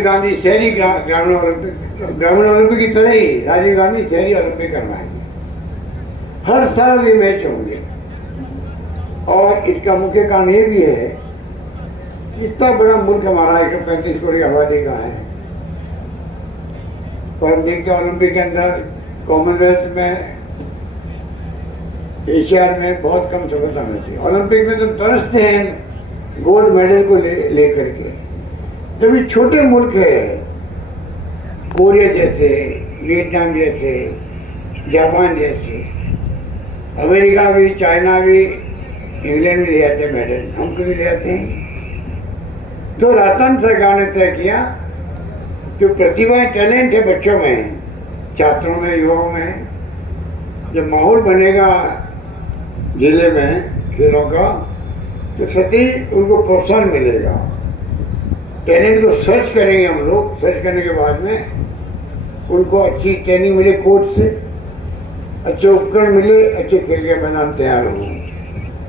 गांधी शहरी ग्रामीण ओलंपिक की तरह ही राजीव गांधी शहरी ओलंपिक करवाएंगे। हर साल ये मैच होंगे और इसका मुख्य कारण ये भी है, इतना बड़ा मुल्क हमारा 135 करोड़ की आबादी का है, पर देखते ओलंपिक के अंदर कॉमनवेल्थ में, एशियाड में बहुत कम सफलता मिलती है। ओलंपिक में तो तरसते हैं गोल्ड मेडल को ले करके। जब ये छोटे मुल्क है, कोरिया जैसे, वियतनाम जैसे, जापान जैसे, अमेरिका भी, चाइना भी, इंग्लैंड भी ले आते हैं मेडल, हम क्यों ले आते हैं? तो राजस्थान सरकार ने तय किया जो प्रतिभाएं, टैलेंट है बच्चों में, छात्रों में, युवाओं में, जब माहौल बनेगा जिले में खेलों का, तो सटीक उनको प्रोत्साहन मिलेगा। टैलेंट को सर्च करेंगे हम लोग, सर्च करने के बाद में उनको अच्छी ट्रेनिंग मिले, कोच से अच्छे उपकरण मिले, अच्छे खेल के मैदान तैयार हो।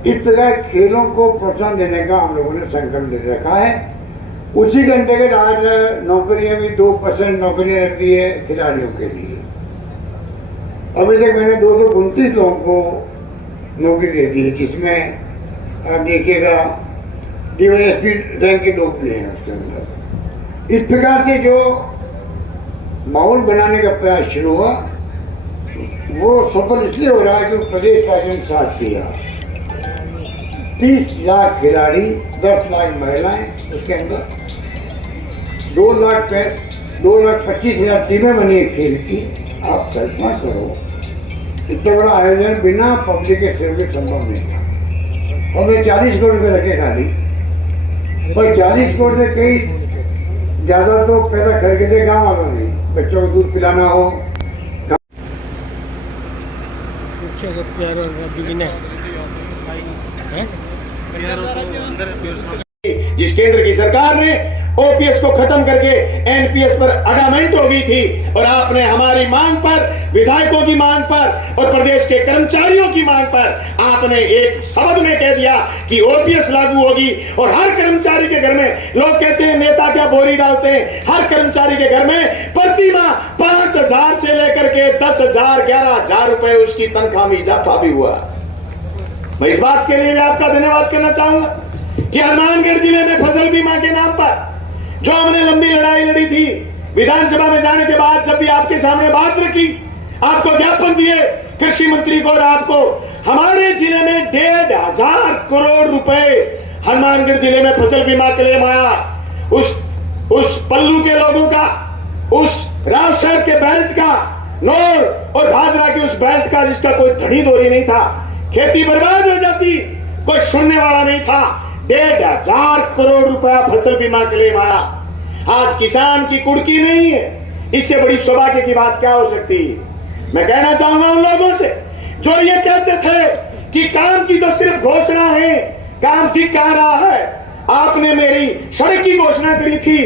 इस प्रकार खेलों को प्रोत्साहन देने का हम लोगों ने संकल्प ले रखा है। उसी के अंतर्गत आज नौकरियां भी 2% नौकरियां रख दी है खिलाड़ियों के लिए। अभी तक मैंने 229 लोगों को नौकरी दे दी है, जिसमें आप देखिएगा DYSP रैंक के लोग भी हैं उसके अंदर। इस प्रकार से जो माहौल बनाने का प्रयास शुरू हुआ वो सफल इसलिए हो रहा है कि प्रदेश शासन ने साथ दिया। 30 लाख खिलाड़ी, 10 लाख महिलाएं, उसके अंदर 2,25,000 टीमें बनी खेल की। आप कल्पना करो, इतना बड़ा आयोजन बिना पब्लिक के सहयोग संभव नहीं था। और मैं 40 करोड़ रुपये रखे खाली, पर 40 करोड़ से कई ज्यादा तो पैदा खर्च दे गाँव वालों ने, बच्चों को दूध पिलाना हो। जिस केंद्र की सरकार ने ओपीएस को खत्म करके एनपीएस पर अडामेंट हो गई थी, और आपने हमारी मांग पर, विधायकों की मांग पर और प्रदेश के कर्मचारियों की मांग पर आपने एक शब्द में कह दिया कि ओपीएस लागू होगी। और हर कर्मचारी के घर में, लोग कहते हैं नेता क्या बोरी डालते हैं, हर कर्मचारी के घर में प्रति माह 5,000 से लेकर के 10,000, 11,000 रुपए उसकी तनख्वाह में इजाफा भी हुआ। मैं इस बात के लिए भी आपका धन्यवाद करना चाहूंगा कि हनुमानगढ़ जिले में फसल बीमा के नाम पर जो हमने लंबी लड़ाई लड़ी थी, विधानसभा में जाने के बाद जब भी आपके सामने बात रखी, आपको ज्ञापन दिए कृषि मंत्री को और आपको, हमारे जिले में 1,500 करोड़ रुपए हनुमानगढ़ जिले में फसल बीमा क्लेम आया। उस पल्लू के लोगों का, उस राव साहब के बेल्ट का, नौर और भादरा के उस बेल्ट का जिसका कोई धनी दोरी नहीं था, खेती बर्बाद हो जाती, कोई सुनने वाला नहीं था। 1,500 करोड़ रुपया फसल बीमा क्लेम आया। आज किसान की कुड़की नहीं है, इससे बड़ी सौभाग्य की बात क्या हो सकती है? मैं कहना चाहूंगा उन लोगों से जो ये कहते थे कि काम की तो सिर्फ घोषणा है, काम दिख कहां रहा है। आपने मेरी सड़क की घोषणा करी थी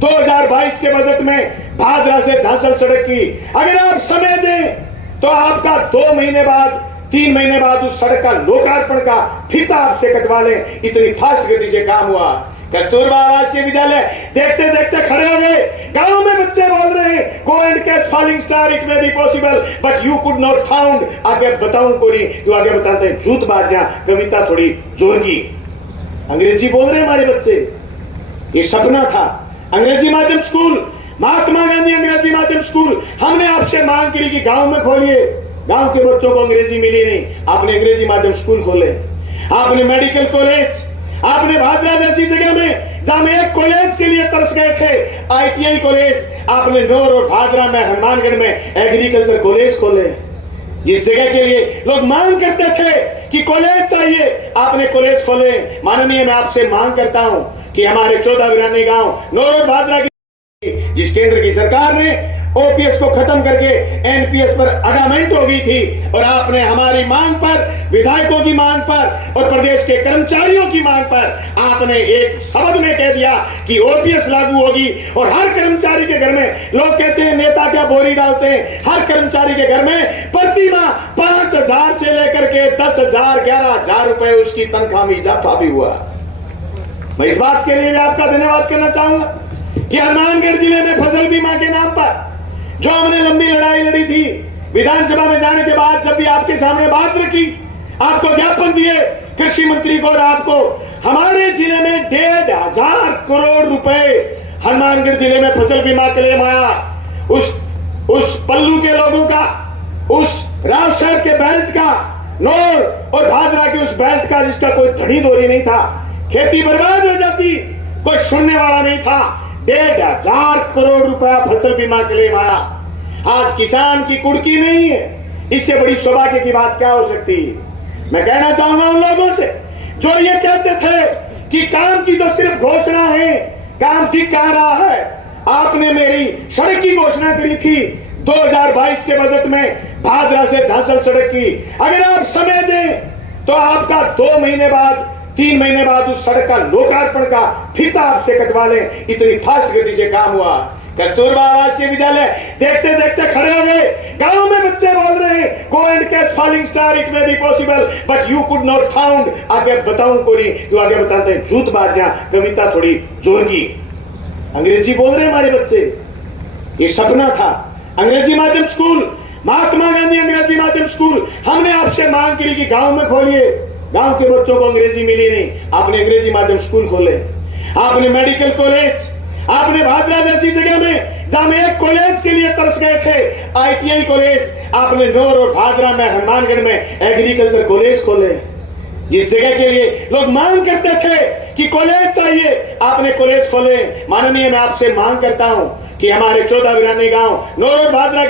2022 के बजट में, भादरा से झांसल सड़क की। अगर आप समय दें तो आपका 2 महीने बाद, 3 महीने बाद उस सड़क का लोकार्पण का फीता आपसे कटवा ले, इतनी फास्ट गति से काम हुआ। कस्तूरबा आवासीय विद्यालय देखते देखते खड़े हो गए, गांव में बच्चे बोल रहे हैं, go and catch falling star, it may be possible but you could not found. आगे बताऊं को नहीं, क्यों आगे बताते हैं झूठ बाजियां, कविता थोड़ी जोर की। अंग्रेजी बोल रहे हैं हमारे बच्चे, ये सपना था। अंग्रेजी माध्यम स्कूल, महात्मा गांधी अंग्रेजी माध्यम स्कूल, हमने आपसे मांग करी कि गांव में खोलिए, गांव के बच्चों को अंग्रेजी मिली नहीं, आपने अंग्रेजी माध्यम स्कूल खोले। आपने मेडिकल कॉलेज, आपने भादरा जैसी जगह में जहां हम एक कॉलेज के लिए तरस गए थे, ITI कॉलेज, आपने नौर और भादरा में, हनुमानगढ़ में एग्रीकल्चर कॉलेज खोले। जिस जगह के लिए लोग मांग करते थे कि कॉलेज चाहिए, आपने कॉलेज खोले। माननीय, मैं आपसे मांग करता हूं कि हमारे 14 वीरानी गांव नौर और भादरा की, जिस केंद्र की सरकार ने ओपीएस को खत्म करके एनपीएस पर अडामेंट हो गई थी, और आपने हमारी मांग पर, विधायकों की मांग पर और प्रदेश के कर्मचारियों की मांग पर आपने एक शब्द में कह दिया कि ओपीएस लागू होगी। और हर कर्मचारी के घर में, लोग कहते हैं नेता क्या बोरी डालते हैं, हर कर्मचारी के घर में प्रति माह 5,000 से लेकर के 10,000, 11,000 रुपए उसकी तनख्वाह में इजाफा भी हुआ। मैं इस बात के लिए भी आपका धन्यवाद करना चाहूंगा कि हनुमानगढ़ जिले में फसल बीमा के नाम पर जो हमने लंबी लड़ाई लड़ी थी, विधानसभा में जाने के बाद जब भी आपके सामने बात रखी, आपको ज्ञापन दिए कृषि मंत्री को और आपको, हमारे जिले में 1,500 करोड़ रुपए हनुमानगढ़ जिले में फसल बीमा क्लेम आया। उस पल्लू के लोगों का, उस रावसर के बेल्ट का, नौर और भादरा के उस बेल्ट का जिसका कोई धड़ी दोरी नहीं था, खेती बर्बाद हो जाती, कोई सुनने वाला नहीं था। 1,500 करोड़ रुपया फसल बीमा क्लेम आया। आज किसान की कुड़की नहीं है, इससे बड़ी सौभाग्य की बात क्या हो सकती है। मैं कहना चाहूंगा उन लोगों से जो ये कहते थे कि काम की तो सिर्फ घोषणा है, काम दिख आ रहा है। आपने मेरी सड़क की घोषणा करी थी 2022 के बजट में, भादरा से झांसर सड़क की। अगर आप समय दें तो आपका 2 महीने बाद, 3 महीने बाद उस सड़क का लोकार्पण का फीता आपसे कटवा लें, इतनी फास्ट गति से काम हुआ। कस्तूरबा आवासीय विद्यालय देखते देखते खड़े हो गए। गांव में बच्चे बोल रहे हैं, go and catch falling star, it may be possible but you could not found. आगे बताऊं कोरी क्यों, आगे बताते हैं झूठ बात, कविता थोड़ी जोर की। अंग्रेजी बोल रहे हमारे बच्चे, ये सपना था। अंग्रेजी माध्यम स्कूल, महात्मा गांधी अंग्रेजी माध्यम स्कूल, हमने आपसे मांग करी कि गांव में खोलिए। गांव के बच्चों को अंग्रेजी मिली नहीं, आपने अंग्रेजी माध्यम स्कूल खोले। आपने मेडिकल कॉलेज, आपने भादरा जैसी जगह में जहां हम एक कॉलेज के लिए तरस गए थे, ITI कॉलेज, आपने नौर और भादरा में, हनुमानगढ़ में एग्रीकल्चर कॉलेज खोले। जिस जगह के लिए लोग मांग करते थे कि कॉलेज चाहिए, आपने कॉलेज खोले। माननीय, मैं आपसे मांग करता हूं कि हमारे 14 वीरानी गांव नौर और भादरा